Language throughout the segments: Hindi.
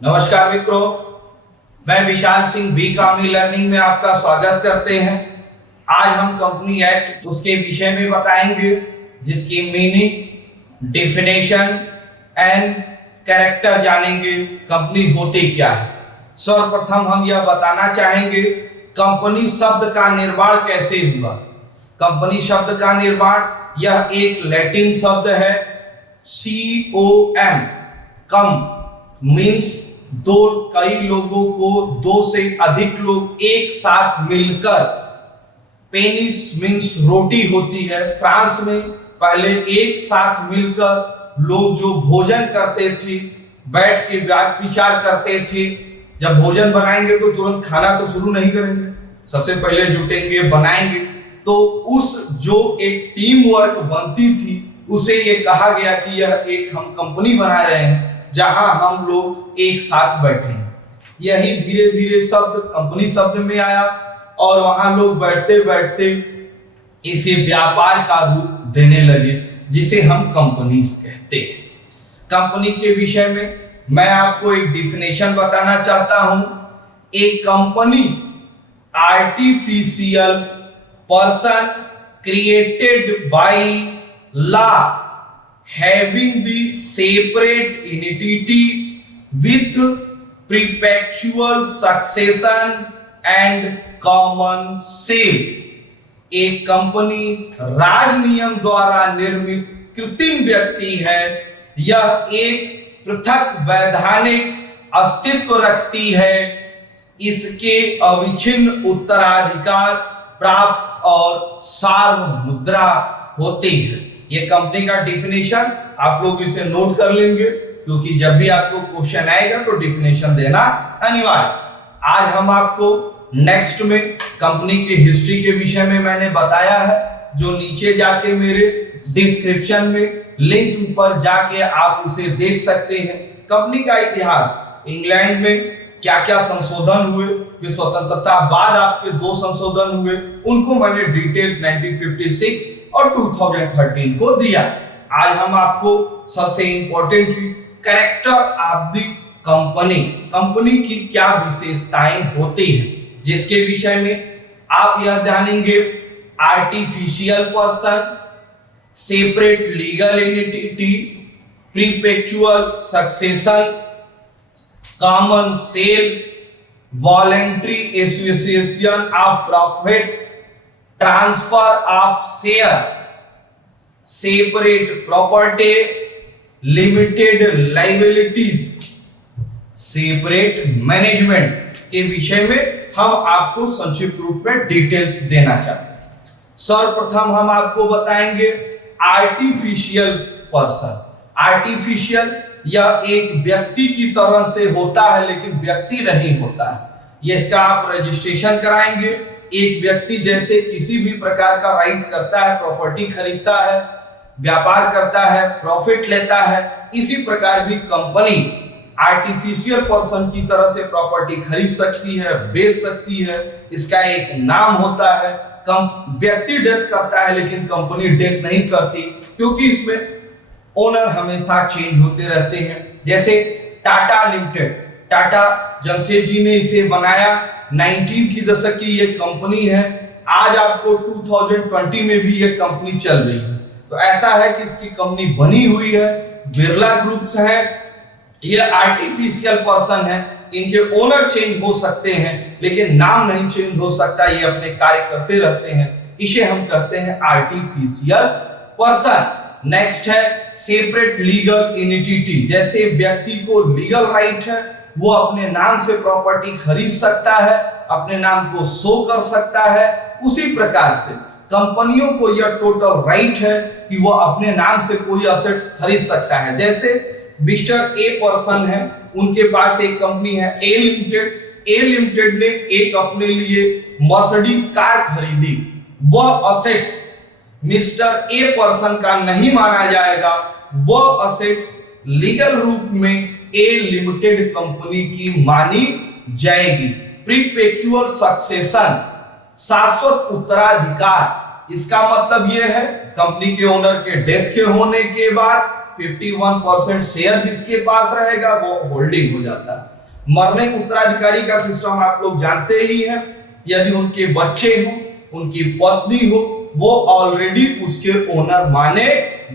नमस्कार मित्रों, मैं विशाल सिंह वी कामी लर्निंग में आपका स्वागत करते हैं। आज हम कंपनी एक्ट उसके विषय में बताएंगे, जिसकी मीनिंग, डेफिनेशन एंड कैरेक्टर जानेंगे। कंपनी होती क्या है। सर्वप्रथम हम यह बताना चाहेंगे कंपनी शब्द का निर्माण कैसे हुआ। कंपनी शब्द का निर्माण यह एक लैटिन शब्द है, COM। कम मीन्स दो, कई लोगों को, दो से अधिक लोग एक साथ मिलकर। पेनिस मीन्स रोटी होती है। फ्रांस में पहले एक साथ मिलकर लोग जो भोजन करते थे, बैठ के विचार करते थे। जब भोजन बनाएंगे तो तुरंत खाना तो शुरू नहीं करेंगे, सबसे पहले जुटेंगे, बनाएंगे। तो उस जो एक टीम वर्क बनती थी, उसे ये कहा गया कि यह एक हम कंपनी बना रहे हैं जहां हम लोग एक साथ बैठेंगे। यही धीरे धीरे शब्द कंपनी शब्द में आया और वहां लोग बैठते बैठते इसे व्यापार का रूप देने लगे, जिसे हम कंपनीज कहते हैं। कंपनी के विषय में मैं आपको एक डिफिनेशन बताना चाहता हूं। एक company artificial person created by law having the separate entity with perpetual succession and common sale। एक कंपनी राज नियम द्वारा निर्मित कृत्रिम व्यक्ति है। यह एक पृथक वैधानिक अस्तित्व रखती है। इसके अविच्छिन्न उत्तराधिकार प्राप्त और सार्वमुद्रा होती है। ये कंपनी का डिफिनेशन आप लोग इसे नोट कर लेंगे, क्योंकि जब भी आपको क्वेश्चन आएगा तो डिफिनेशन देना अनिवार्य। आज हम आपको नेक्स्ट में कंपनी की हिस्ट्री के विषय में मैंने बताया है, जो नीचे जाके मेरे डिस्क्रिप्शन में लिंक पर जाके आप उसे देख सकते हैं। कंपनी का इतिहास, इंग्लैंड में क्या क्या संशोधन हुए, फिर स्वतंत्रता बाद आपके 2 संशोधन हुए, उनको मैंने डिटेल 1956 और 2013 को दिया। आज हम आपको सबसे important character of the company की क्या विशेषताएं होती हैं, जिसके विषय में आप यह जानेंगे। Artificial person, separate legal entity, perpetual succession, common seal, voluntary association of profit, transfer of share, separate property, limited liabilities, separate management के विषय में हम आपको संक्षिप्त रूप में डिटेल्स देना चाहते हैं। सर्वप्रथम हम आपको बताएंगे आर्टिफिशियल पर्सन। आर्टिफिशियल यह एक व्यक्ति की तरह से होता है, लेकिन व्यक्ति नहीं होता है। ये इसका आप रजिस्ट्रेशन कराएंगे। एक व्यक्ति जैसे किसी भी प्रकार का राइट करता है, प्रॉपर्टी खरीदता है, व्यापार करता है, प्रॉफिट लेता है, इसी प्रकार भी कंपनी आर्टिफिशियल पर्सन की तरह से प्रॉपर्टी खरीद सकती है, बेच सकती है। इसका एक नाम होता है। व्यक्ति डेथ करता है, लेकिन कंपनी डेथ नहीं करती, क्योंकि इसमें ओनर हमेशा चेंज होते रहते हैं। जैसे टाटा लिमिटेड, टाटा जमशेदजी ने इसे बनाया। 19 की दशक की ये कंपनी है। आज आपको 2020 में भी ये कंपनी चल रही है। तो ऐसा है कि इसकी कंपनी बनी हुई है। बिरला ग्रुप्स है, ये आर्टिफिशियल पर्सन है। इनके ओनर चेंज हो सकते हैं, लेकिन नाम नहीं चेंज हो सकता। ये अपने कार्य करते रहते हैं। इसे हम कहते हैं आर्टिफिशियल पर्सन। नेक्स्ट है सेपरेट लीगल एंटिटी। जैसे व्यक्ति को लीगल राइट है, वो अपने नाम से प्रॉपर्टी खरीद सकता है, अपने नाम को शो कर सकता है। उसी प्रकार से कंपनियों को यह टोटल राइट है कि वो अपने नाम से कोई असेट्स खरीद सकता है। जैसे मिस्टर ए पर्सन है, उनके पास एक कंपनी है ए लिमिटेड। ए लिमिटेड ने एक अपने लिए मर्सिडीज कार खरीदी। वह असेट्स मिस्टर ए पर्सन का नहीं माना जाएगा। वह असेट्स लीगल रूप में ए लिमिटेड कंपनी की मानी जाएगी। परपेचुअल सक्सेशन, शाश्वत उत्तराधिकार। इसका मतलब यह है कंपनी के ओनर के डेथ के होने के बाद 51% शेयर जिसके पास रहेगा वो होल्डिंग हो जाता है। मरने उत्तराधिकारी का सिस्टम आप लोग जानते ही हैं। यदि उनके बच्चे हो, उनकी पत्नी हो, वो ऑलरेडी उसके ओनर माने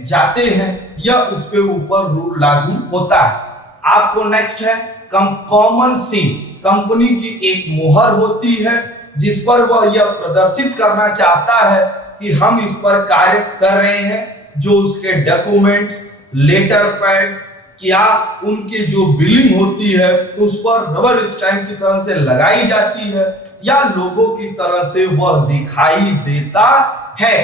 जाते हैं या उस पे ऊपर रूल लागू होता है। आपको नेक्स्ट है कॉमन सी, कंपनी की एक मोहर होती है जिस पर वह यह प्रदर्शित करना चाहता है कि हम इस पर कार्य कर रहे हैं। जो उसके डॉक्यूमेंट्स, लेटर पैड या उनके जो बिलिंग होती है उस पर रबर स्टैंप की तरह से लगाई जाती है या लोगों की तरह से वह दिखाई देता है।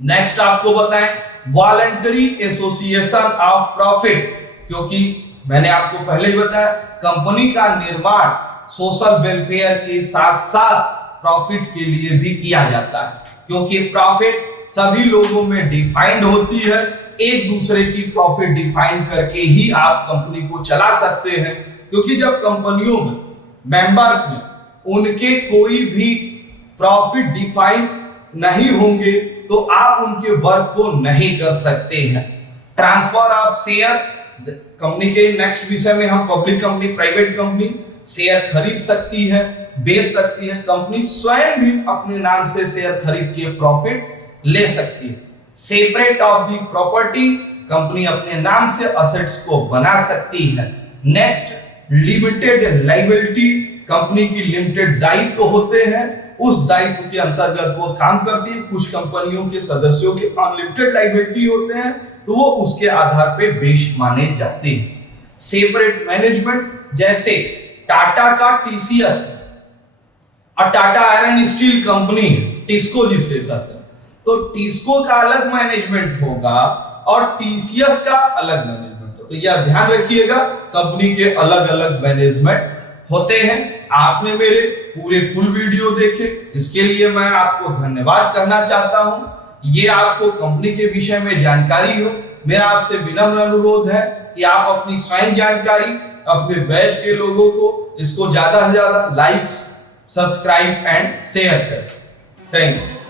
नेक्स्ट आपको बताएं वॉलंटरी एसोसिएशन ऑफ प्रॉफिट, क्योंकि मैंने आपको पहले ही बताया कंपनी का निर्माण सोशल वेलफेयर के साथ साथ प्रॉफिट के लिए भी किया जाता है, क्योंकि प्रॉफिट सभी लोगों में डिफाइंड होती है। एक दूसरे की प्रॉफिट डिफाइन करके ही आप कंपनी को चला सकते हैं, क्योंकि जब कंपनियों में मेंबर्स में उनके कोई भी प्रॉफिट डिफाइन नहीं होंगे तो आप उनके वर्क को नहीं कर सकते हैं। ट्रांसफर ऑफ शेयर, कंपनी के नेक्स्ट विषय में हम public company, private company share खरीद सकती है, बेच सकती है। कंपनी स्वयं भी अपने नाम से शेयर खरीद के प्रॉफिट ले सकती है। Separate of the property, company अपने नाम से असेट्स को बना सकती है। नेक्स्ट लिमिटेड लायबिलिटी, कंपनी की लिमिटेड दायित्व होते हैं, उस दायित्व के अंतर्गत वो काम करती है। कुछ कंपनियों के सदस्यों के अनलिमिटेड लायबिलिटी होते हैं तो वो उसके आधार पे बेश माने जाते हैं। सेपरेट मैनेजमेंट, जैसे टाटा का टीसीएस और Tata iron steel company TISCO जिसे कहते हैं, तो टिस्को का अलग मैनेजमेंट होगा और टीसीएस का अलग मैनेजमेंट होगा। तो यह ध्यान रखिएगा कंपनी के अलग अलग मैनेजमेंट होते हैं। आपने मेरे पूरे फुल वीडियो देखे, इसके लिए मैं आपको धन्यवाद कहना चाहता हूं। ये आपको कंपनी के विषय में जानकारी हो, मेरा आपसे विनम्र अनुरोध है कि आप अपनी स्वयं जानकारी अपने बैच के लोगों को इसको ज्यादा से ज्यादा लाइक, सब्सक्राइब एंड शेयर करें। Thank you.